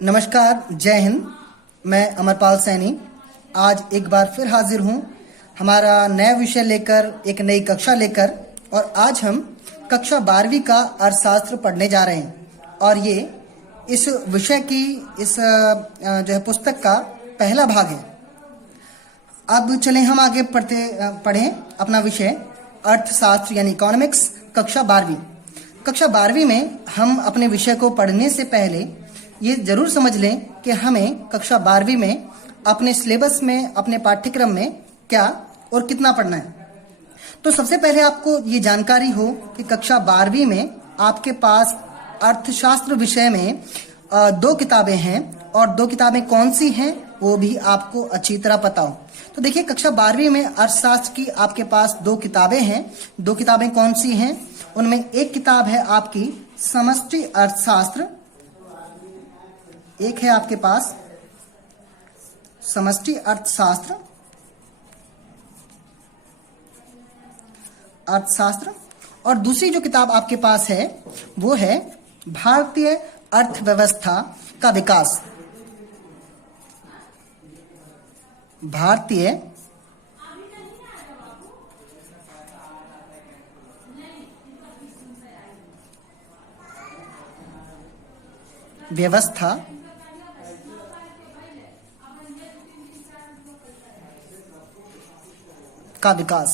नमस्कार, जय हिंद। मैं अमरपाल सैनी आज एक बार फिर हाजिर हूँ हमारा नया विषय लेकर, एक नई कक्षा लेकर। और आज हम कक्षा 12वीं का अर्थशास्त्र पढ़ने जा रहे हैं और ये इस विषय की इस जो है पुस्तक का पहला भाग है। अब चलें हम आगे पढ़ें अपना विषय अर्थशास्त्र यानी इकोनॉमिक्स, कक्षा 12वीं। कक्षा 12वीं में हम अपने विषय को पढ़ने से पहले ये जरूर समझ लें कि हमें कक्षा 12वीं में अपने सिलेबस में, अपने पाठ्यक्रम में क्या और कितना पढ़ना है। तो सबसे पहले आपको ये जानकारी हो कि कक्षा 12वीं में आपके पास अर्थशास्त्र विषय में 2 किताबें हैं और 2 किताबें कौन सी हैं वो भी आपको अच्छी तरह पता हो। तो देखिए, कक्षा 12वीं में अर्थशास्त्र की आपके पास 2 किताबें हैं। 2 किताबें कौन सी हैं? उनमें एक किताब है आपकी समष्टि अर्थशास्त्र, एक है आपके पास समष्टि अर्थशास्त्र और दूसरी जो किताब आपके पास है वो है भारतीय अर्थव्यवस्था का विकास। भारतीय व्यवस्था का विकास।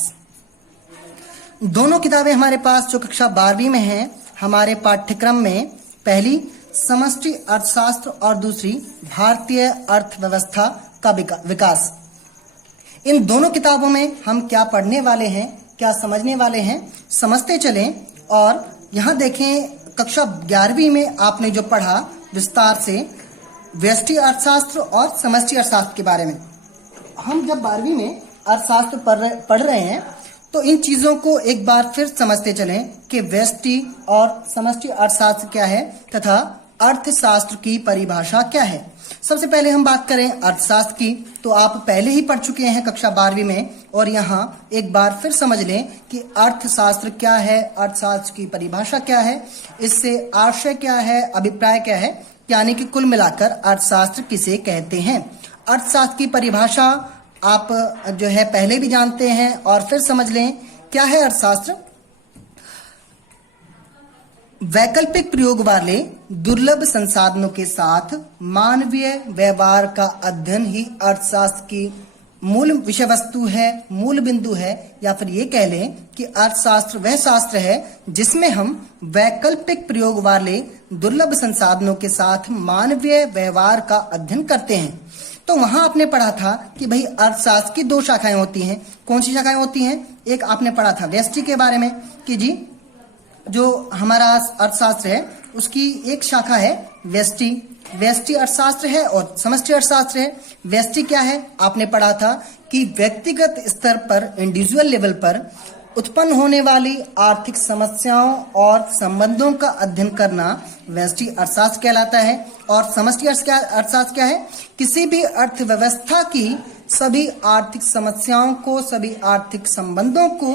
दोनों किताबें हमारे पास जो कक्षा 12वीं में हैं, हमारे पाठ्यक्रम में पहली समष्टि अर्थशास्त्र और दूसरी भारतीय अर्थव्यवस्था का विकास। इन दोनों किताबों में हम क्या पढ़ने वाले हैं, क्या समझने वाले हैं, समझते चलें। और यहाँ देखें, कक्षा 11वीं में आपने जो पढ़ा विस्तार से व्यष्टि अर्थशास्त्र और समष्टि अर्थशास्त्र के बारे में। हम जब 12वीं में अर्थशास्त्र पढ़ रहे हैं तो इन चीजों को एक बार फिर समझते चलें कि व्यष्टि और समष्टि अर्थशास्त्र क्या है तथा अर्थशास्त्र की परिभाषा क्या है। सबसे पहले हम बात करें अर्थशास्त्र की, तो आप पहले ही पढ़ चुके हैं कक्षा 12वीं में, और यहाँ एक बार फिर समझ लें कि अर्थशास्त्र क्या है, अर्थशास्त्र की परिभाषा क्या है, इससे आशय क्या है, अभिप्राय क्या है, यानी कि कुल मिलाकर अर्थशास्त्र किसे कहते हैं। अर्थशास्त्र की परिभाषा आप जो है पहले भी जानते हैं और फिर समझ लें क्या है अर्थशास्त्र। वैकल्पिक प्रयोग वाले दुर्लभ संसाधनों के साथ मानवीय व्यवहार का अध्ययन ही अर्थशास्त्र की मूल विषय वस्तु है, मूल बिंदु है। या फिर ये कह लें कि अर्थशास्त्र वह शास्त्र है जिसमें हम वैकल्पिक प्रयोग वाले दुर्लभ संसाधनों के साथ मानवीय व्यवहार का अध्ययन करते हैं। तो वहां आपने पढ़ा था कि भाई अर्थशास्त्र की 2 शाखाएं होती हैं। कौन सी शाखाएं होती हैं? एक आपने पढ़ा था व्यष्टि के बारे में कि जी जो हमारा अर्थशास्त्र है उसकी एक शाखा है व्यष्टि अर्थशास्त्र है और समष्टि अर्थशास्त्र है। व्यष्टि क्या है? आपने पढ़ा था कि व्यक्तिगत स्तर पर, इंडिविजुअल लेवल पर उत्पन्न होने वाली आर्थिक समस्याओं और संबंधों का अध्ययन करना व्यष्टि अर्थशास्त्र कहलाता है। और समष्टि अर्थशास्त्र क्या है? किसी भी अर्थव्यवस्था की सभी आर्थिक समस्याओं को, सभी आर्थिक संबंधों को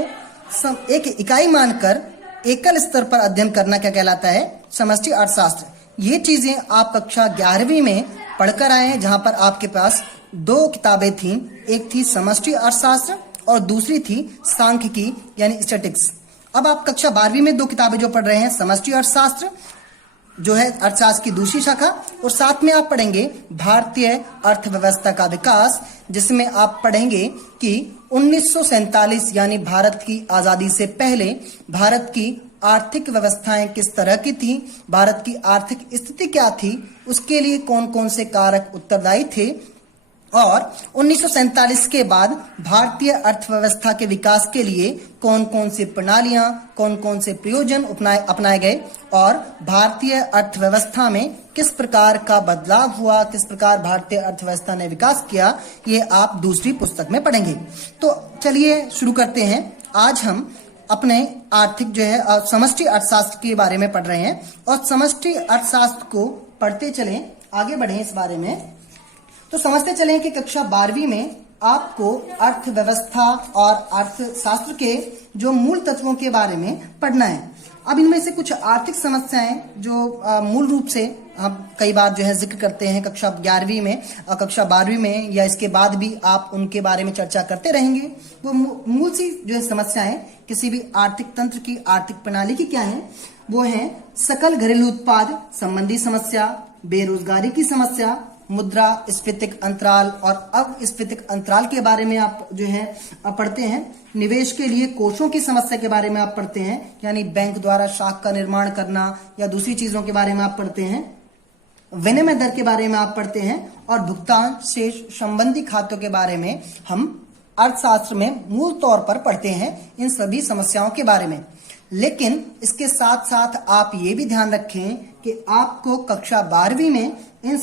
एक इकाई मानकर एकल स्तर पर अध्ययन करना क्या कहलाता है? समष्टि अर्थशास्त्र। ये चीजें आप कक्षा 11वीं में पढ़कर आए हैं, जहां पर आपके पास 2 किताबें थीं। एक थी समष्टि अर्थशास्त्र और दूसरी थी सांख्यिकी यानी स्टैटिक्स। अब आप कक्षा 12वीं में 2 किताबें जो पढ़ रहे हैं, समष्टि अर्थशास्त्र जो है अर्थशास्त्र की दूसरी शाखा, और साथ में आप पढ़ेंगे भारतीय अर्थव्यवस्था का विकास, जिसमें आप पढ़ेंगे कि 1947 यानी भारत की आजादी से पहले भारत की आर्थिक व्यवस्थाएं किस तरह की थी, भारत की आर्थिक स्थिति क्या थी, उसके लिए कौन कौन से कारक उत्तरदायी थे, और 1947 के बाद भारतीय अर्थव्यवस्था के विकास के लिए कौन कौन सी प्रणालियां, कौन कौन से प्रयोजन अपनाए गए, और भारतीय अर्थव्यवस्था में किस प्रकार का बदलाव हुआ, किस प्रकार भारतीय अर्थव्यवस्था ने विकास किया, ये आप दूसरी पुस्तक में पढ़ेंगे। तो चलिए शुरू करते हैं। आज हम अपने आर्थिक जो है समष्टि अर्थशास्त्र के बारे में पढ़ रहे हैं और समष्टि अर्थशास्त्र को पढ़ते चलें, आगे बढ़ें इस बारे में। तो समझते चलें कि कक्षा 12वीं में आपको अर्थव्यवस्था और अर्थशास्त्र के जो मूल तत्वों के बारे में पढ़ना है। अब इनमें से कुछ आर्थिक समस्याएं जो मूल रूप से हम कई बार जो है जिक्र करते हैं कक्षा 11वीं में, कक्षा 12वीं में, या इसके बाद भी आप उनके बारे में चर्चा करते रहेंगे। वो मूल सी जो है समस्याएं किसी भी आर्थिक तंत्र की, आर्थिक प्रणाली की क्या है, वो है सकल घरेलू उत्पाद संबंधी समस्या, बेरोजगारी की समस्या, मुद्रा स्फीतिक अंतराल और अस्फीतिक अंतराल के बारे में आप जो है पढ़ते हैं। निवेश के लिए कोषों की समस्या के बारे में आप पढ़ते हैं, यानी बैंक द्वारा शाख का निर्माण करना या दूसरी चीजों के बारे में आप पढ़ते हैं। विनिमय दर के बारे में आप पढ़ते हैं और भुगतान शेष संबंधी खातों के बारे में हम अर्थशास्त्र में मूल तौर पर पढ़ते हैं इन सभी समस्याओं के बारे में। लेकिन इसके साथ साथ आप ये भी ध्यान रखें कि आपको कक्षा 12वीं में इन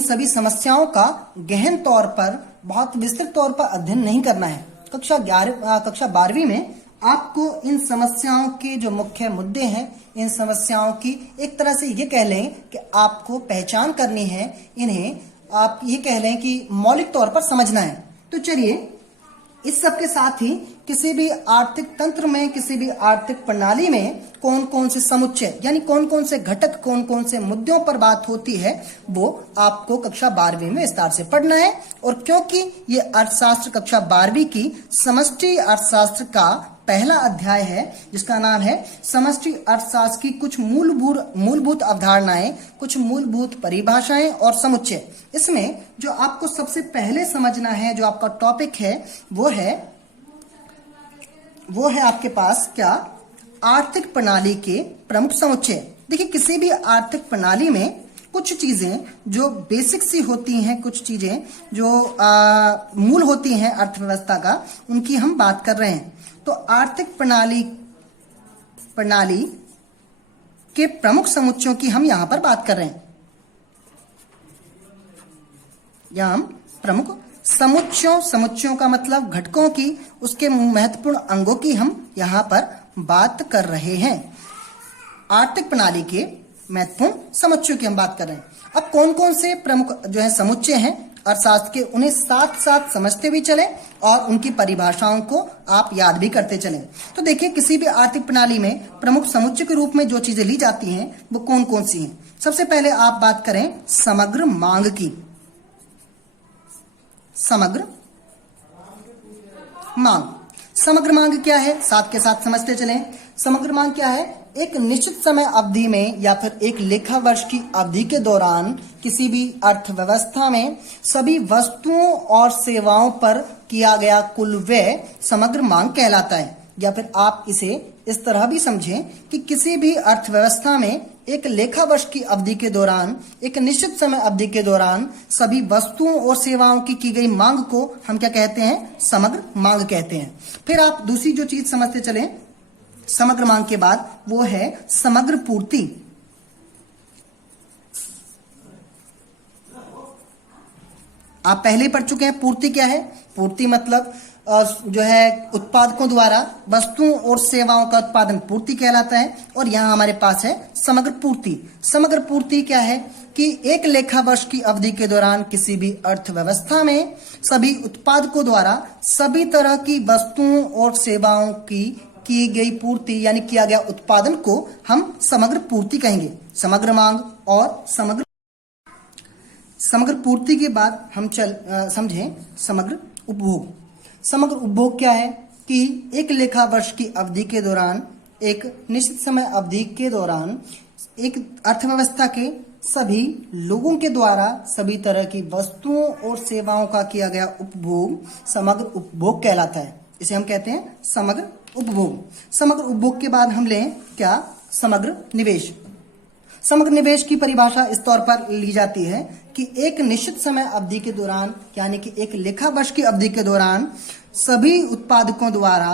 सभी समस्याओं का गहन तौर पर, बहुत विस्तृत तौर पर अध्ययन नहीं करना है। कक्षा 12वीं में आपको इन समस्याओं के जो मुख्य मुद्दे हैं, इन समस्याओं की एक तरह से ये कह लें कि आपको पहचान करनी है, इन्हें आप ये कह लें कि मौलिक तौर पर समझना है। तो चलिए, इस सब के साथ ही किसी भी आर्थिक तंत्र में, किसी भी आर्थिक प्रणाली में कौन कौन से समुच्चय यानी कौन कौन से घटक, कौन कौन से मुद्दों पर बात होती है, वो आपको कक्षा 12वीं में विस्तार से पढ़ना है। और क्योंकि ये अर्थशास्त्र कक्षा 12वीं की समष्टि अर्थशास्त्र का पहला अध्याय है, जिसका नाम है समष्टि अर्थशास्त्र की कुछ मूलभूत अवधारणाएं, कुछ मूलभूत परिभाषाएं और समुच्चय, इसमें जो आपको सबसे पहले समझना है, जो आपका टॉपिक है, वो है आपके पास क्या, आर्थिक प्रणाली के प्रमुख समुच्चय। देखिए, किसी भी आर्थिक प्रणाली में कुछ चीजें जो बेसिक सी होती हैं, कुछ चीजें जो मूल होती हैं अर्थव्यवस्था का, उनकी हम बात कर रहे हैं। तो आर्थिक प्रणाली के प्रमुख समुच्चयों की हम यहां पर बात कर रहे हैं। यहां हम प्रमुख समुच्चयों का मतलब घटकों की, उसके महत्वपूर्ण अंगों की हम यहां पर बात कर रहे हैं। आर्थिक प्रणाली के महत्वपूर्ण समुच्चयों की हम बात कर रहे हैं। अब कौन कौन से प्रमुख जो है समुच्चय हैं अर्थशास्त्र के, उन्हें साथ साथ समझते भी चले और उनकी परिभाषाओं को आप याद भी करते चलें। तो देखिए, किसी भी आर्थिक प्रणाली में प्रमुख समुच्चय के रूप में जो चीजें ली जाती हैं वो कौन कौन सी हैं। सबसे पहले आप बात करें समग्र मांग की। समग्र मांग क्या है, साथ के साथ समझते चलें। समग्र मांग क्या है, एक निश्चित समय अवधि में या फिर एक लेखा वर्ष की अवधि के दौरान किसी भी अर्थव्यवस्था में सभी वस्तुओं और सेवाओं पर किया गया कुल व्यय समग्र मांग कहलाता है। या फिर आप इसे इस तरह भी समझें कि किसी भी अर्थव्यवस्था में एक लेखा वर्ष की अवधि के दौरान, एक निश्चित समय अवधि के दौरान सभी वस्तुओं और सेवाओं की गई मांग को हम क्या कहते हैं, समग्र मांग कहते हैं। फिर आप दूसरी जो चीज समझते चलें समग्र मांग के बाद, वो है समग्र पूर्ति। आप पहले पढ़ चुके हैं पूर्ति क्या है। पूर्ति मतलब जो है उत्पादकों द्वारा वस्तुओं और सेवाओं का उत्पादन पूर्ति कहलाता है। और यहां हमारे पास है समग्र पूर्ति। समग्र पूर्ति क्या है कि एक लेखा वर्ष की अवधि के दौरान किसी भी अर्थव्यवस्था में सभी उत्पादकों द्वारा सभी तरह की वस्तुओं और सेवाओं की गई पूर्ति यानी किया गया उत्पादन को हम समग्र पूर्ति कहेंगे। समग्र मांग और समग्र पूर्ति के बाद हम समझें समग्र उपभोग। समग्र उपभोग क्या है कि एक लेखा वर्ष की अवधि के दौरान, एक निश्चित समय अवधि के दौरान एक अर्थव्यवस्था के सभी लोगों के द्वारा सभी तरह की वस्तुओं और सेवाओं का किया गया उपभोग समग्र उपभोग कहलाता है। इसे हम कहते हैं समग्र उपभोग। समग्र उपभोग के बाद हम लें क्या, समग्र निवेश। समग्र निवेश की परिभाषा इस तौर पर ली जाती है कि एक निश्चित समय अवधि के दौरान यानी कि एक लेखा वर्ष की अवधि के दौरान सभी उत्पादकों द्वारा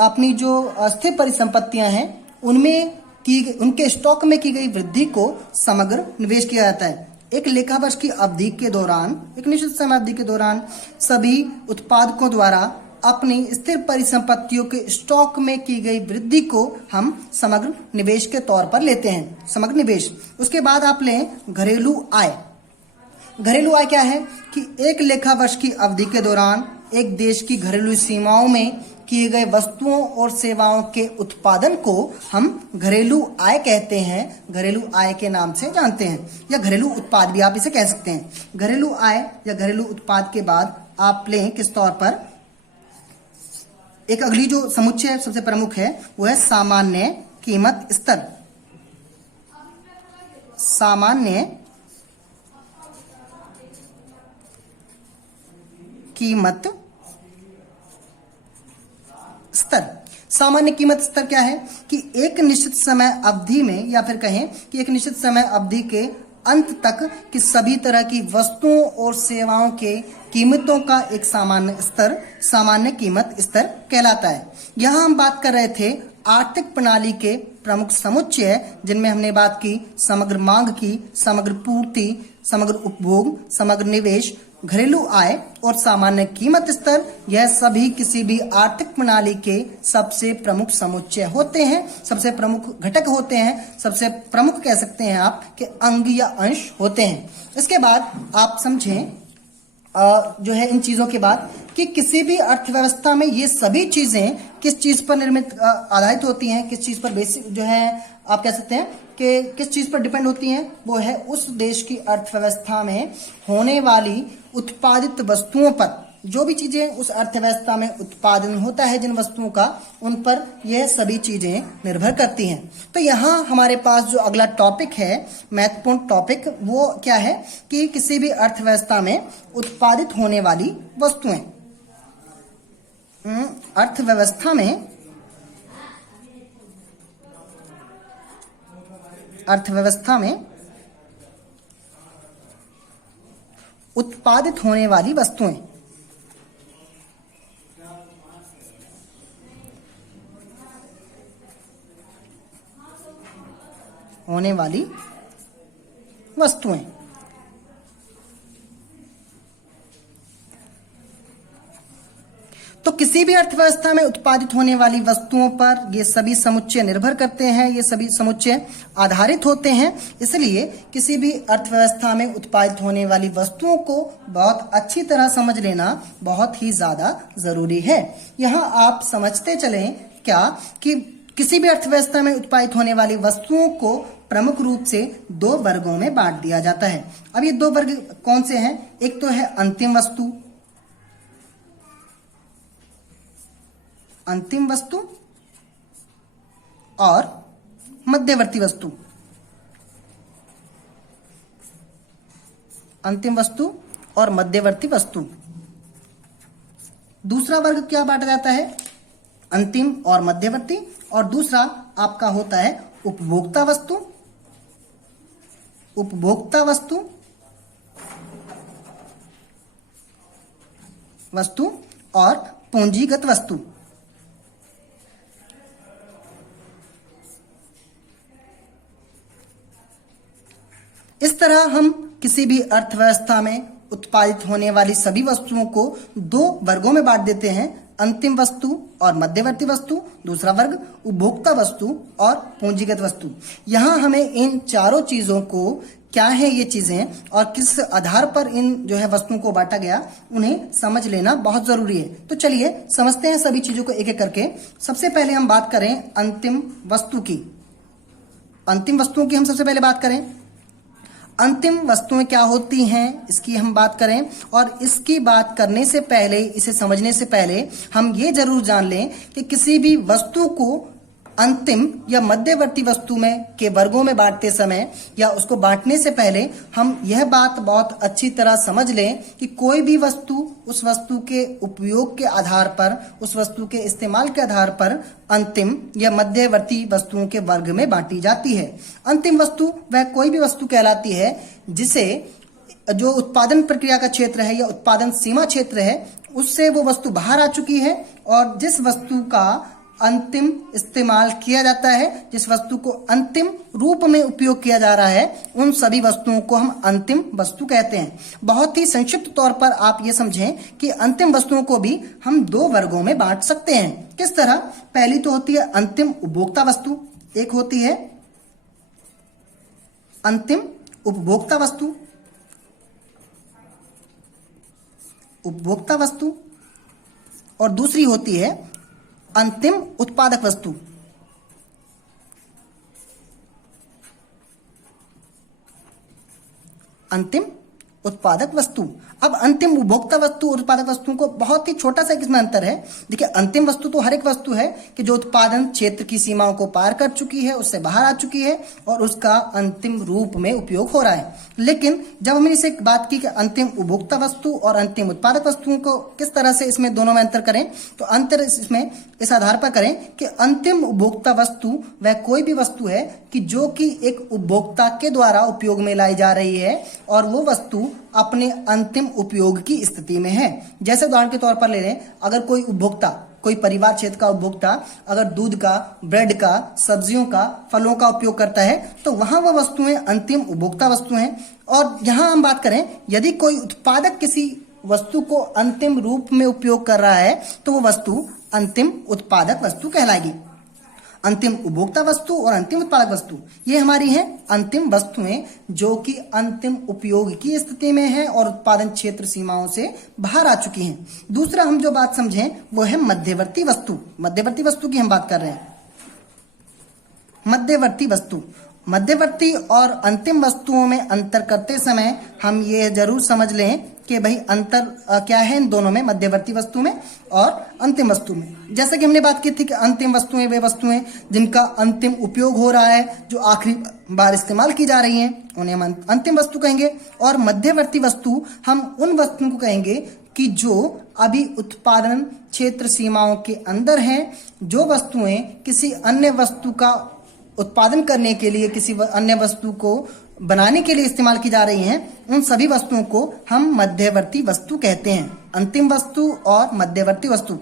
अपनी जो स्थिर परिसंपत्तियां हैं उनके स्टॉक में की गई वृद्धि को समग्र निवेश किया जाता है। एक लेखा वर्ष की अवधि के दौरान, एक निश्चित समय अवधि के दौरान सभी उत्पादकों द्वारा अपनी स्थिर परिसंपत्तियों के स्टॉक में की गई वृद्धि को हम समग्र निवेश के तौर पर लेते हैं, समग्र निवेश। उसके बाद आप लें घरेलू आय। घरेलू आय क्या है कि एक लेखा वर्ष की अवधि के दौरान एक देश की घरेलू सीमाओं में किए गए वस्तुओं और सेवाओं के उत्पादन को हम घरेलू आय कहते हैं, घरेलू आय के नाम से जानते हैं, या घरेलू उत्पाद भी आप इसे कह सकते हैं। घरेलू आय या घरेलू उत्पाद के बाद आप लें किस तौर पर, एक अगली जो समुच्चय सबसे प्रमुख है वो है सामान्य कीमत स्तर। सामान्य कीमत स्तर। सामान्य कीमत स्तर क्या है कि एक निश्चित समय अवधि में, या फिर कहें कि एक निश्चित समय अवधि के अंत तक कि सभी तरह की वस्तुओं और सेवाओं के कीमतों का एक सामान्य स्तर सामान्य कीमत स्तर कहलाता है। यहाँ हम बात कर रहे थे आर्थिक प्रणाली के प्रमुख समुच्चय, जिनमें हमने बात की समग्र मांग की, समग्र पूर्ति, समग्र उपभोग, समग्र निवेश, घरेलू आय और सामान्य कीमत स्तर। यह सभी किसी भी आर्थिक प्रणाली के सबसे प्रमुख समुच्चय होते हैं, सबसे प्रमुख घटक होते हैं, सबसे प्रमुख कह सकते हैं आप कि अंग या अंश होते हैं। इसके बाद आप समझें जो है इन चीजों के बाद कि किसी भी अर्थव्यवस्था में ये सभी चीजें किस चीज पर निर्मित आधारित होती हैं, किस चीज पर बेसिक जो है आप कह सकते हैं कि किस चीज पर डिपेंड होती हैं, वो है उस देश की अर्थव्यवस्था में होने वाली उत्पादित वस्तुओं पर। जो भी चीजें उस अर्थव्यवस्था में उत्पादन होता है जिन वस्तुओं का, उन पर यह सभी चीजें निर्भर करती हैं। तो यहाँ हमारे पास जो अगला टॉपिक है, महत्वपूर्ण टॉपिक, वो क्या है कि किसी भी अर्थव्यवस्था में उत्पादित होने वाली वस्तुएं। अर्थव्यवस्था में उत्पादित होने वाली वस्तुएं। होने वाली वस्तुएं। तो किसी भी अर्थव्यवस्था में उत्पादित होने वाली वस्तुओं पर ये सभी समुच्चय निर्भर करते हैं, ये सभी समुच्चय आधारित होते हैं। इसलिए किसी भी अर्थव्यवस्था में उत्पादित होने वाली वस्तुओं को बहुत अच्छी तरह समझ लेना बहुत ही ज्यादा जरूरी है। यहाँ आप समझते चलें क्या कि किसी भी अर्थव्यवस्था में उत्पादित होने वाली वस्तुओं को प्रमुख रूप से दो वर्गों में बांट दिया जाता है। अब ये दो वर्ग कौन से हैं? एक तो है अंतिम वस्तु, अंतिम वस्तु और मध्यवर्ती वस्तु। अंतिम वस्तु और मध्यवर्ती वस्तु। दूसरा वर्ग क्या बांटा जाता है? अंतिम और मध्यवर्ती। और दूसरा आपका होता है उपभोक्ता वस्तु, उपभोक्ता वस्तु वस्तु और पूंजीगत वस्तु। इस तरह हम किसी भी अर्थव्यवस्था में उत्पादित होने वाली सभी वस्तुओं को दो वर्गों में बांट देते हैं, अंतिम वस्तु और मध्यवर्ती वस्तु। दूसरा वर्ग उपभोक्ता वस्तु और पूंजीगत वस्तु। यहां हमें इन चारों चीजों को, क्या है ये चीजें और किस आधार पर इन जो है वस्तुओं को बांटा गया, उन्हें समझ लेना बहुत जरूरी है। तो चलिए समझते हैं सभी चीजों को एक एक करके। सबसे पहले हम बात करें अंतिम वस्तु की। अंतिम वस्तुओं की हम सबसे पहले बात करें। अंतिम वस्तुएं क्या होती हैं इसकी हम बात करें, और इसकी बात करने से पहले, इसे समझने से पहले हम ये जरूर जान लें कि किसी भी वस्तु को अंतिम या मध्यवर्ती वस्तु में के वर्गों में बांटते समय या उसको बांटने से पहले हम यह बात बहुत अच्छी तरह समझ लें कि कोई भी वस्तु उस वस्तु के उपयोग के आधार पर, उस वस्तु के इस्तेमाल के आधार पर अंतिम या मध्यवर्ती वस्तुओं के वर्ग में बांटी जाती है। अंतिम वस्तु वह कोई भी वस्तु कहलाती है जिसे जो उत्पादन प्रक्रिया का क्षेत्र है या उत्पादन सीमा क्षेत्र है, उससे वो वस्तु बाहर आ चुकी है, और जिस वस्तु का अंतिम इस्तेमाल किया जाता है, जिस वस्तु को अंतिम रूप में उपयोग किया जा रहा है, उन सभी वस्तुओं को हम अंतिम वस्तु कहते हैं। बहुत ही संक्षिप्त तौर पर आप ये समझें कि अंतिम वस्तुओं को भी हम दो वर्गों में बांट सकते हैं। किस तरह? पहली तो होती है अंतिम उपभोक्ता वस्तु, एक होती है अंतिम उपभोक्ता वस्तु, उपभोक्ता वस्तु, और दूसरी होती है अंतिम उत्पादक वस्तु। अंतिम उत्पादक वस्तु। अब अंतिम उपभोक्ता वस्तु और उत्पादक वस्तुओं को बहुत ही छोटा सा इसमें अंतर है। देखिए, अंतिम वस्तु तो हर एक वस्तु है कि जो उत्पादन क्षेत्र की सीमाओं को पार कर चुकी है, उससे बाहर आ चुकी है और उसका अंतिम रूप में उपयोग हो रहा है। लेकिन जब हमने इसे बात की कि अंतिम उपभोक्ता वस्तु और अंतिम उत्पादक वस्तुओं को किस तरह से इसमें दोनों में अंतर करें, तो अंतर इसमें इस आधार पर करें कि अंतिम उपभोक्ता वस्तु वह कोई भी वस्तु है कि जो कि एक उपभोक्ता के द्वारा उपयोग में लाई जा रही है और वो वस्तु अपने अंतिम उपयोग की स्थिति में है। जैसे उदाहरण के तौर पर ले लें, अगर कोई उपभोक्ता, कोई परिवार क्षेत्र का उपभोक्ता अगर दूध का, ब्रेड का, सब्जियों का, फलों का उपयोग करता है तो वहां वह वस्तुएं अंतिम उपभोक्ता वस्तु हैं। और यहां हम बात करें, यदि कोई उत्पादक किसी वस्तु को अंतिम रूप में उपयोग कर रहा है तो वो वस्तु अंतिम उत्पादक वस्तु कहलाएगी। अंतिम उपभोक्ता वस्तु और अंतिम उत्पादक वस्तु ये हमारी हैं अंतिम वस्तुएं जो कि अंतिम उपयोग की स्थिति में है और उत्पादन क्षेत्र सीमाओं से बाहर आ चुकी हैं। दूसरा हम जो बात समझें वो है मध्यवर्ती वस्तु। मध्यवर्ती वस्तु की हम बात कर रहे हैं। मध्यवर्ती वस्तु, मध्यवर्ती और अंतिम वस्तुओं में अंतर करते समय हम ये जरूर समझ लें कि भाई अंतर क्या है इन दोनों में, मध्यवर्ती वस्तु में और अंतिम वस्तु में। जैसे कि हमने बात की थी कि अंतिम वस्तुएं वे वस्तुएं जिनका अंतिम उपयोग हो रहा है, जो आखिरी बार इस्तेमाल की जा रही हैं, उन्हें हम अंतिम वस्तु कहेंगे। और मध्यवर्ती वस्तु हम उन वस्तुओं को कहेंगे कि जो अभी उत्पादन क्षेत्र सीमाओं के अंदर हैं, जो वस्तुएं किसी अन्य वस्तु का उत्पादन करने के लिए, किसी अन्य वस्तु को बनाने के लिए इस्तेमाल की जा रही हैं, उन सभी वस्तुओं को हम मध्यवर्ती वस्तु कहते हैं। अंतिम वस्तु और मध्यवर्ती वस्तु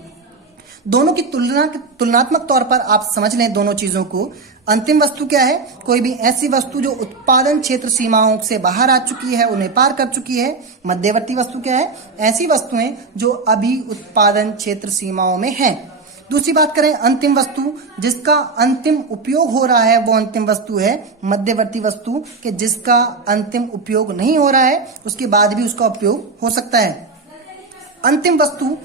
दोनों की तुलनात्मक तौर पर आप समझ लें दोनों चीजों को। अंतिम वस्तु क्या है? कोई भी ऐसी वस्तु जो उत्पादन क्षेत्र सीमाओं से बाहर आ चुकी है, उन्हें पार कर चुकी है। मध्यवर्ती वस्तु क्या है? ऐसी वस्तुएं जो अभी उत्पादन क्षेत्र सीमाओं में हैं। दूसरी बात करें अंतिम वस्तु, जिसका अंतिम उपयोग हो रहा है वो अंतिम वस्तु है। मध्यवर्ती वस्तु के जिसका अंतिम उपयोग नहीं हो रहा है, उसके बाद भी उसका उपयोग हो सकता है। अंतिम वस्तु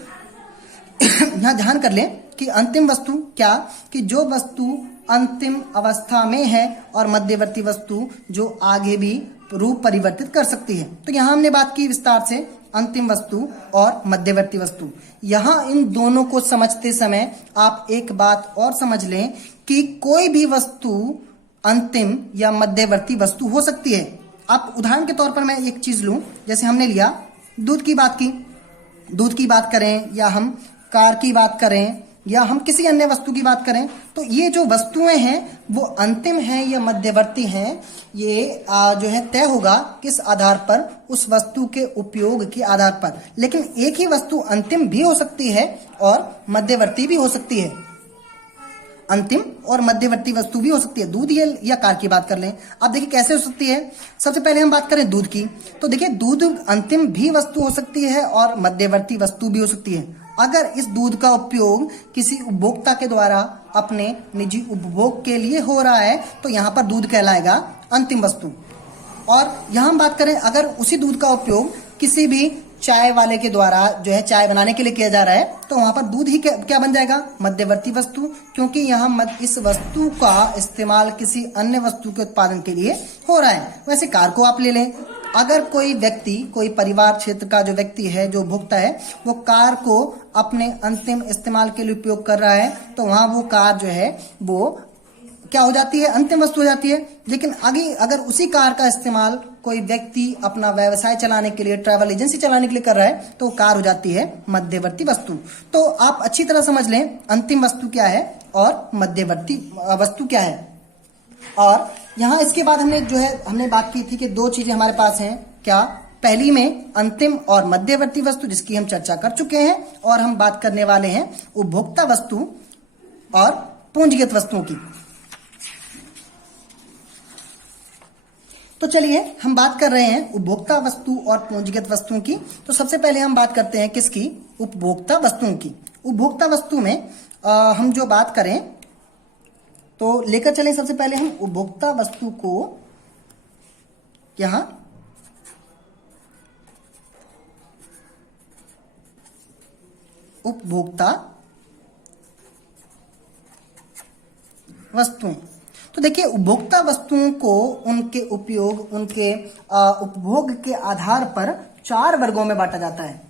यहां ध्यान कर लें कि अंतिम वस्तु क्या, कि जो वस्तु अंतिम अवस्था में है, और मध्यवर्ती वस्तु जो आगे भी रूप परिवर्तित कर सकती है। तो यहां हमने बात की विस्तार से अंतिम वस्तु और मध्यवर्ती वस्तु। यहां इन दोनों को समझते समय आप एक बात और समझ लें कि कोई भी वस्तु अंतिम या मध्यवर्ती वस्तु हो सकती है। आप उदाहरण के तौर पर मैं एक चीज लूं, जैसे हमने लिया दूध की बात की, दूध की बात करें या हम कार की बात करें या हम किसी अन्य वस्तु की बात करें, तो ये जो वस्तुएं हैं वो अंतिम हैं या मध्यवर्ती हैं, ये जो है तय होगा किस आधार पर? उस वस्तु के उपयोग के आधार पर। लेकिन एक ही वस्तु अंतिम भी हो सकती है और मध्यवर्ती भी हो सकती है। अंतिम और मध्यवर्ती वस्तु भी हो सकती है। दूध या कार की बात कर लें, अब देखिए कैसे हो सकती है। सबसे पहले हम बात करें दूध की, तो देखिए दूध अंतिम भी वस्तु हो सकती है और मध्यवर्ती वस्तु भी हो सकती है। अगर इस दूध का उपयोग किसी उपभोक्ता के द्वारा अपने निजी उपभोग के लिए हो रहा है तो यहां पर दूध कहलाएगा अंतिम वस्तु। और यहां हम बात करें अगर उसी दूध का उपयोग किसी भी चाय वाले के द्वारा जो है चाय बनाने के लिए किया जा रहा है तो वहां पर दूध ही क्या बन जाएगा? मध्यवर्ती वस्तु, क्योंकि यहां इस वस्तु का इस्तेमाल किसी अन्य वस्तु के उत्पादन के लिए हो रहा है। वैसे कार को आप ले लें, अगर कोई व्यक्ति, कोई परिवार क्षेत्र का जो व्यक्ति है, जो उपभोक्ता है, वो कार को अपने अंतिम इस्तेमाल के लिए उपयोग कर रहा है तो वहां वो कार जो है वो क्या हो जाती है? अंतिम वस्तु हो जाती है। लेकिन आगे अगर उसी कार का इस्तेमाल कोई व्यक्ति अपना व्यवसाय चलाने के लिए, ट्रैवल एजेंसी चलाने के लिए कर रहा है तो कार हो जाती है मध्यवर्ती वस्तु। तो आप अच्छी तरह समझ लें अंतिम वस्तु क्या है और मध्यवर्ती वस्तु क्या है। और यहाँ इसके बाद हमने बात की थी कि दो चीजें हमारे पास हैं। क्या? पहली में अंतिम और मध्यवर्ती वस्तु, जिसकी हम चर्चा कर चुके हैं, और हम बात करने वाले हैं उपभोक्ता वस्तु और पूंजीगत वस्तुओं की। तो चलिए हम बात कर रहे हैं उपभोक्ता वस्तु और पूंजीगत वस्तुओं की। तो सबसे पहले हम बात करते हैं किसकी? उपभोक्ता वस्तुओं की। उपभोक्ता वस्तु में हम जो बात करें तो लेकर चलें सबसे पहले हम उपभोक्ता वस्तु को यहां उपभोक्ता वस्तुएं। तो देखिए उपभोक्ता वस्तुओं को उनके उपयोग, उनके उपभोग के आधार पर 4 वर्गों में बांटा जाता है।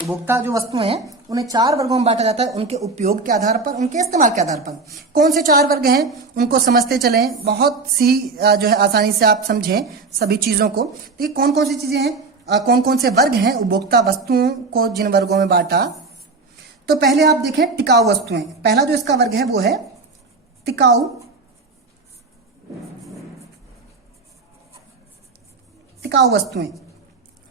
उपभोक्ता जो वस्तुएं हैं उन्हें 4 वर्गों में बांटा जाता है, उनके उपयोग के आधार पर, उनके इस्तेमाल के आधार पर। कौन से 4 वर्ग हैं उनको समझते चलें, बहुत सी जो है आसानी से आप समझें सभी चीजों को। देखिए कौन कौन सी चीजें हैं, कौन कौन से वर्ग हैं उपभोक्ता वस्तुओं को जिन वर्गों में बांटा। तो पहले आप देखें टिकाऊ वस्तुएं। पहला जो इसका वर्ग है वो है टिकाऊ वस्तुएं।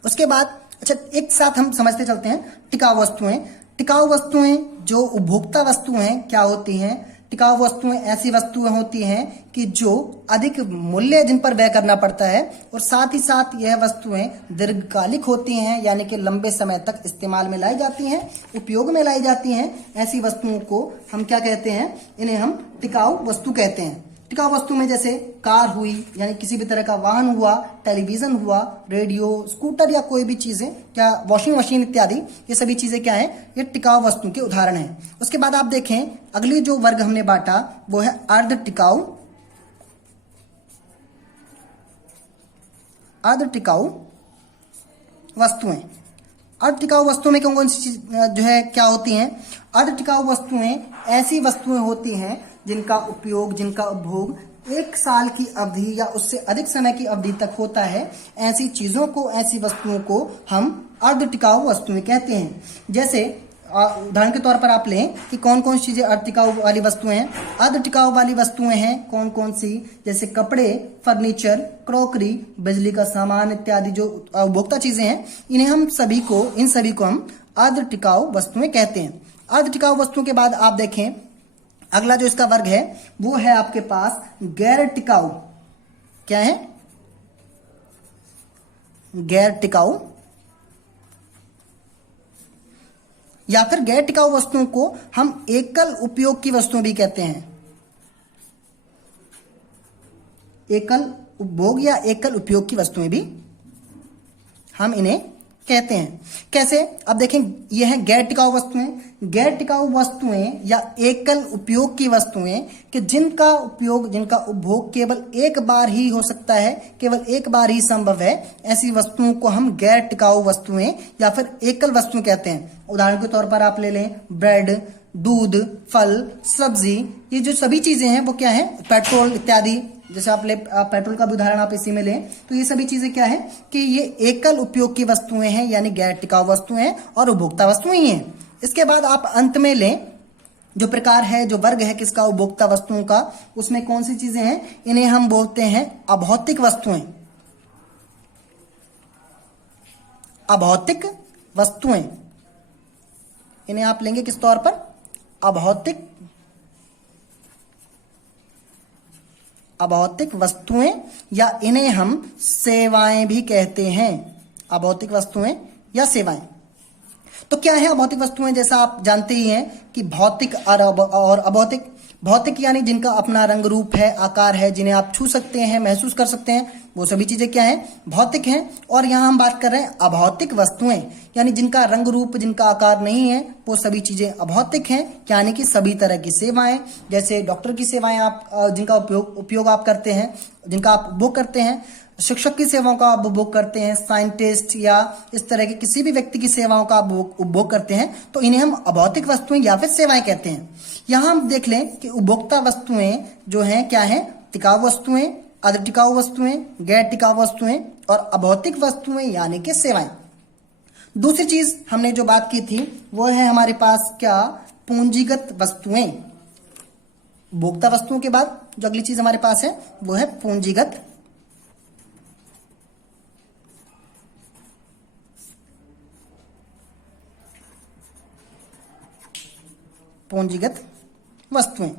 उसके बाद अच्छा एक साथ हम समझते चलते हैं टिकाऊ वस्तुएं। टिकाऊ वस्तुएं जो उपभोक्ता वस्तुएं हैं क्या होती हैं? टिकाऊ वस्तुएं ऐसी वस्तुएं होती हैं कि जो अधिक मूल्य जिन पर व्यय करना पड़ता है और साथ ही साथ यह वस्तुएं दीर्घकालिक होती हैं, यानी कि लंबे समय तक इस्तेमाल में लाई जाती हैं, उपयोग में लाई जाती हैं। ऐसी वस्तुओं को हम क्या कहते हैं? इन्हें हम टिकाऊ वस्तु कहते हैं। टिकाऊ वस्तु में जैसे कार हुई, यानी किसी भी तरह का वाहन हुआ, टेलीविजन हुआ, रेडियो, स्कूटर या कोई भी चीजें, क्या वॉशिंग मशीन इत्यादि, ये सभी चीजें क्या है? ये टिकाऊ वस्तु के उदाहरण हैं। उसके बाद आप देखें अगली जो वर्ग हमने बांटा वो है अर्ध टिकाऊ वस्तुएं। अर्ध टिकाऊ वस्तुओं में कौन कौन सी चीज जो है क्या होती हैं? अर्ध टिकाऊ वस्तुएं ऐसी वस्तुएं होती हैं जिनका उपयोग, जिनका उपभोग 1 साल की अवधि या उससे अधिक समय की अवधि तक होता है। ऐसी चीजों को, ऐसी वस्तुओं को हम अर्ध टिकाऊ वस्तुएं कहते हैं। जैसे उदाहरण के तौर पर आप लें कि कौन कौन सी चीजें अर्ध टिकाऊ वाली वस्तुएं हैं। अर्ध टिकाऊ वाली वस्तुएं हैं कौन कौन सी? जैसे कपड़े, फर्नीचर, क्रॉकरी, बिजली का सामान इत्यादि जो उपभोक्ता चीजें हैं, इन सभी को हम अर्ध टिकाऊ वस्तुएं कहते हैं। अर्ध टिकाऊ वस्तुओं के बाद आप देखें अगला जो इसका वर्ग है वो है आपके पास गैर टिकाऊ। क्या है? गैर टिकाऊ या फिर गैर टिकाऊ वस्तुओं को हम एकल उपयोग की वस्तुएं भी कहते हैं। एकल उपभोग या एकल उपयोग की वस्तुएं भी हम इन्हें कहते हैं। कैसे? अब देखें ये हैं गैर टिकाऊ वस्तुएं। गैर टिकाऊ वस्तुएं या एकल उपयोग की वस्तुएं कि जिनका उपयोग, जिनका उपभोग केवल एक बार ही हो सकता है, केवल एक बार ही संभव है, ऐसी वस्तुओं को हम गैर टिकाऊ वस्तुएं या फिर एकल वस्तुएं कहते हैं। उदाहरण के तौर पर आप ले लें ब्रेड, दूध, फल, सब्जी, ये जो सभी चीजें हैं वो क्या है? पेट्रोल इत्यादि। जैसे आप पेट्रोल का भी उदाहरण आप इसी में लें तो ये सभी चीजें क्या है कि ये एकल उपयोग की वस्तुएं हैं, यानी गैर टिकाऊ वस्तुएं हैं और उपभोक्ता वस्तुएं ही हैं। इसके बाद आप अंत में लें जो प्रकार है, जो वर्ग है किसका? उपभोक्ता वस्तुओं का। उसमें कौन सी चीजें हैं? इन्हें हम बोलते हैं अभौतिक वस्तुएं। अभौतिक वस्तुएं, इन्हें आप लेंगे किस तौर पर? अभौतिक वस्तुएं, या इन्हें हम सेवाएं भी कहते हैं। अभौतिक वस्तुएं या सेवाएं। तो क्या है अभौतिक वस्तुएं? जैसा आप जानते ही हैं कि भौतिक और अभौतिक। भौतिक यानी जिनका अपना रंग रूप है, आकार है, जिन्हें आप छू सकते हैं, महसूस कर सकते हैं, वो सभी चीजें क्या है? भौतिक हैं। और यहां हम बात कर रहे हैं अभौतिक वस्तुएं, यानी जिनका रंग रूप, जिनका आकार नहीं है, वो सभी चीजें अभौतिक हैं। यानी कि सभी तरह की सेवाएं, जैसे डॉक्टर की सेवाएं आप जिनका उपयोग आप करते हैं, जिनका आप उपभोग करते हैं, शिक्षक की सेवाओं का आप उपभोग करते हैं, साइंटिस्ट या इस तरह के किसी भी व्यक्ति की सेवाओं का आप उपभोग करते हैं, तो इन्हें हम अभौतिक वस्तुएं या फिर सेवाएं कहते हैं। यहां हम देख लें कि उपभोक्ता वस्तुएं जो हैं क्या है? टिकाऊ वस्तुएं, अर्ध टिकाऊ वस्तुएं, गैर टिकाऊ वस्तुएं और अभौतिक वस्तुएं यानी कि सेवाएं। दूसरी चीज हमने जो बात की थी वो है हमारे पास क्या? पूंजीगत वस्तुएं। उपभोक्ता वस्तुओं के बाद जो अगली चीज हमारे पास है वो है पूंजीगत वस्तुएं।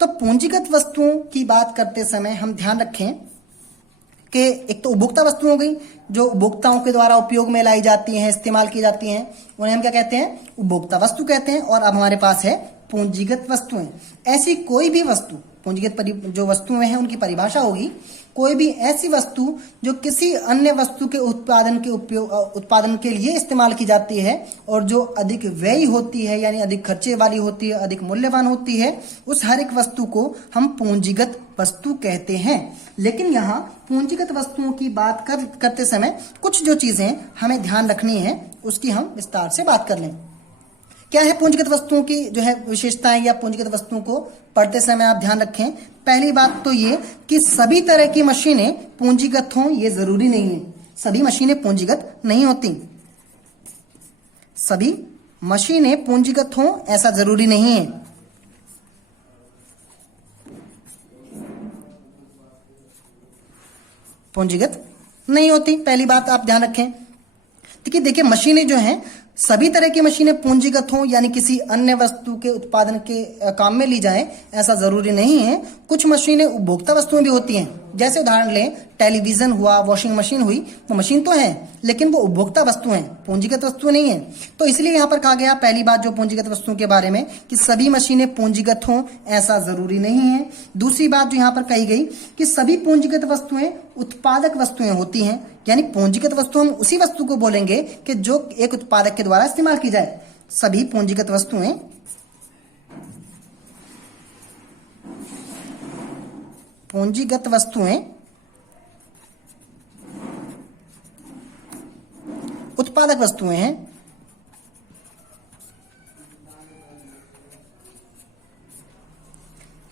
तो पूंजीगत वस्तुओं की बात करते समय हम ध्यान रखें कि एक तो उपभोक्ता वस्तु हो गई जो उपभोक्ताओं के द्वारा उपयोग में लाई जाती हैं, इस्तेमाल की जाती हैं, उन्हें हम क्या कहते हैं? उपभोक्ता वस्तु कहते हैं। और अब हमारे पास है पूंजीगत वस्तुएं। ऐसी कोई भी वस्तु जो वस्तुएं हैं उनकी परिभाषा होगी कोई भी ऐसी वस्तु जो किसी अन्य वस्तु के उत्पादन के लिए इस्तेमाल की जाती है और जो अधिक व्ययी होती है, यानी अधिक खर्चे वाली होती है, अधिक मूल्यवान होती है, उस हर एक वस्तु को हम पूंजीगत वस्तु कहते हैं। लेकिन यहाँ पूंजीगत वस्तुओं की बात करते समय कुछ जो चीजें हमें ध्यान रखनी है उसकी हम विस्तार से बात कर लें। क्या है पूंजीगत वस्तुओं की जो है विशेषताएं, या पूंजीगत वस्तुओं को पढ़ते समय आप ध्यान रखें। पहली बात तो ये कि सभी तरह की मशीनें पूंजीगत हों ये जरूरी नहीं है। सभी मशीनें पूंजीगत नहीं होती, सभी मशीनें पूंजीगत हों ऐसा जरूरी नहीं है। पूंजीगत नहीं होती, पहली बात आप ध्यान रखें। देखिए मशीनें जो हैं, सभी तरह की मशीनें पूंजीगत हों यानी किसी अन्य वस्तु के उत्पादन के काम में ली जाएं ऐसा जरूरी नहीं है। कुछ मशीनें उपभोक्ता वस्तुएं भी होती हैं। जैसे उदाहरण लें, टेलीविजन हुआ, वॉशिंग मशीन हुई, वो मशीन तो है लेकिन वो उपभोक्ता वस्तु हैं, पूंजीगत वस्तु नहीं है। तो इसलिए यहाँ पर कहा गया पहली बात जो पूंजीगत वस्तुओं के बारे में कि सभी मशीनें पूंजीगत हों ऐसा जरूरी नहीं है। दूसरी बात जो यहाँ पर कही गई कि सभी पूंजीगत वस्तुएं उत्पादक वस्तुएं होती हैं, यानी पूंजीगत वस्तु हम उसी वस्तु को बोलेंगे कि जो एक उत्पादक के द्वारा इस्तेमाल की जाए। सभी पूंजीगत वस्तुएं उत्पादक वस्तुएं हैं।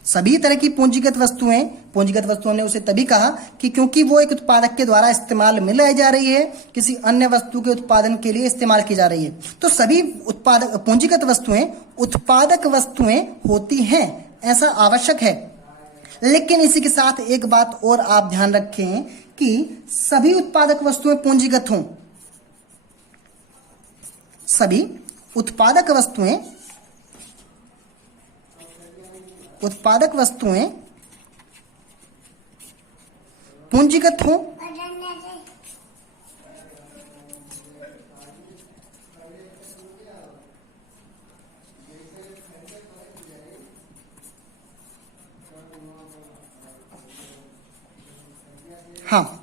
सभी तरह की पूंजीगत वस्तुओं ने उसे तभी कहा कि क्योंकि वो एक उत्पादक के द्वारा इस्तेमाल में लाई जा रही है, किसी अन्य वस्तु के उत्पादन के लिए इस्तेमाल की जा रही है। तो सभी पूंजीगत वस्तुएं उत्पादक वस्तुएं होती हैं ऐसा आवश्यक है। लेकिन इसी के साथ एक बात और आप ध्यान रखें कि सभी उत्पादक वस्तुएं पूंजीगत हों, सभी उत्पादक वस्तुएं पूंजीगत हों हाँ।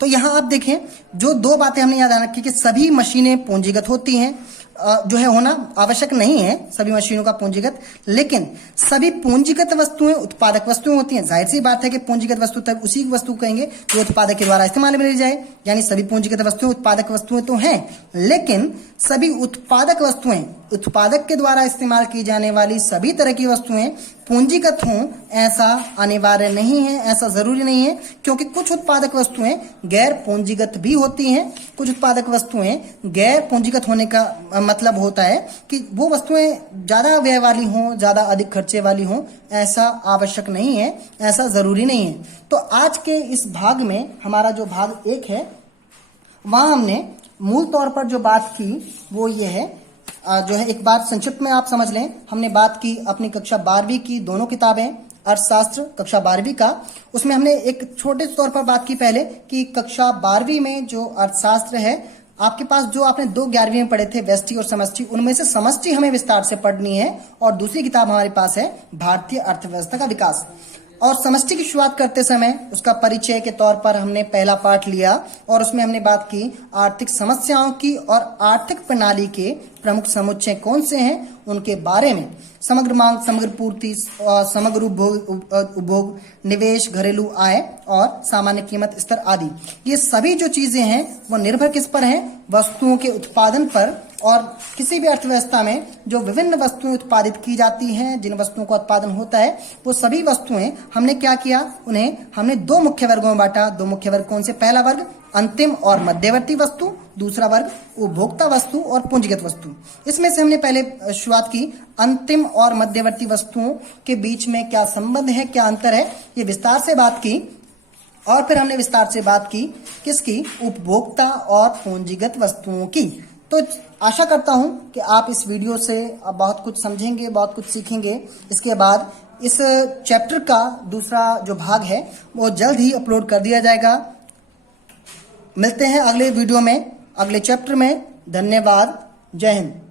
तो यहां आप देखें जो दो बातें हमने याद रखी कि सभी मशीनें पूंजीगत होती हैं, जो है होना आवश्यक नहीं है सभी मशीनों का पूंजीगत, लेकिन सभी पूंजीगत वस्तुएं उत्पादक वस्तुएं होती हैं। जाहिर सी बात है कि पूंजीगत वस्तु तक उसी वस्तु को कहेंगे जो उत्पादक के द्वारा इस्तेमाल में ली जाए, यानी सभी पूंजीगत वस्तुएं उत्पादक वस्तुएं तो हैं, लेकिन सभी उत्पादक वस्तुएं, उत्पादक के द्वारा इस्तेमाल की जाने वाली सभी तरह की वस्तुएं पूंजीगत हों ऐसा अनिवार्य नहीं है, ऐसा जरूरी नहीं है, क्योंकि कुछ उत्पादक वस्तुएं गैर पूंजीगत भी होती हैं। कुछ उत्पादक वस्तुएं गैर पूंजीगत होने का मतलब होता है कि वो वस्तुएं ज्यादा व्यय वाली हों, ज्यादा अधिक खर्चे वाली हों, ऐसा आवश्यक नहीं है, ऐसा जरूरी नहीं है। तो आज के इस भाग में, हमारा जो भाग 1 है, वहां हमने मूल तौर पर जो बात की वो ये है, जो है एक बार संक्षिप्त में आप समझ लें। हमने बात की अपनी कक्षा 12वीं की दोनों किताबें, अर्थशास्त्र कक्षा 12वीं का, उसमें हमने एक छोटे तौर पर बात की पहले कि कक्षा 12वीं में जो अर्थशास्त्र है, आपके पास जो आपने 2 11वीं में पढ़े थे व्यष्टि और समष्टि, उनमें से समष्टि हमें विस्तार से पढ़नी है, और दूसरी किताब हमारे पास है भारतीय अर्थव्यवस्था का विकास। और समष्टि की शुरुआत करते समय उसका परिचय के तौर पर हमने पहला पाठ लिया और उसमें हमने बात की आर्थिक समस्याओं की और आर्थिक प्रणाली के प्रमुख समुच्चय कौन से हैं उनके बारे में। समग्र मांग, समग्र पूर्ति, समग्र उपभोग, निवेश, घरेलू आय और सामान्य कीमत स्तर आदि, ये सभी जो चीजें हैं वो निर्भर किस पर हैं? वस्तुओं के उत्पादन पर। और किसी भी अर्थव्यवस्था में जो विभिन्न वस्तुएं उत्पादित की जाती हैं, जिन वस्तुओं का उत्पादन होता है, वो सभी वस्तुएं हमने क्या किया, उन्हें हमने 2 मुख्य वर्गों में बांटा। 2 मुख्य वर्ग कौन से? पहला वर्ग अंतिम और मध्यवर्ती वस्तु, दूसरा वर्ग उपभोक्ता वस्तु और पूंजीगत वस्तु। इसमें से हमने पहले शुरुआत की अंतिम और मध्यवर्ती वस्तुओं के बीच में क्या संबंध है, क्या अंतर है, ये विस्तार से बात की। और फिर हमने विस्तार से बात की किसकी? उपभोक्ता और पूंजीगत वस्तुओं की। तो आशा करता हूं कि आप इस वीडियो से बहुत कुछ समझेंगे, बहुत कुछ सीखेंगे। इसके बाद इस चैप्टर का दूसरा जो भाग है वो जल्द ही अपलोड कर दिया जाएगा। मिलते हैं अगले वीडियो में, अगले चैप्टर में। धन्यवाद। जय हिंद।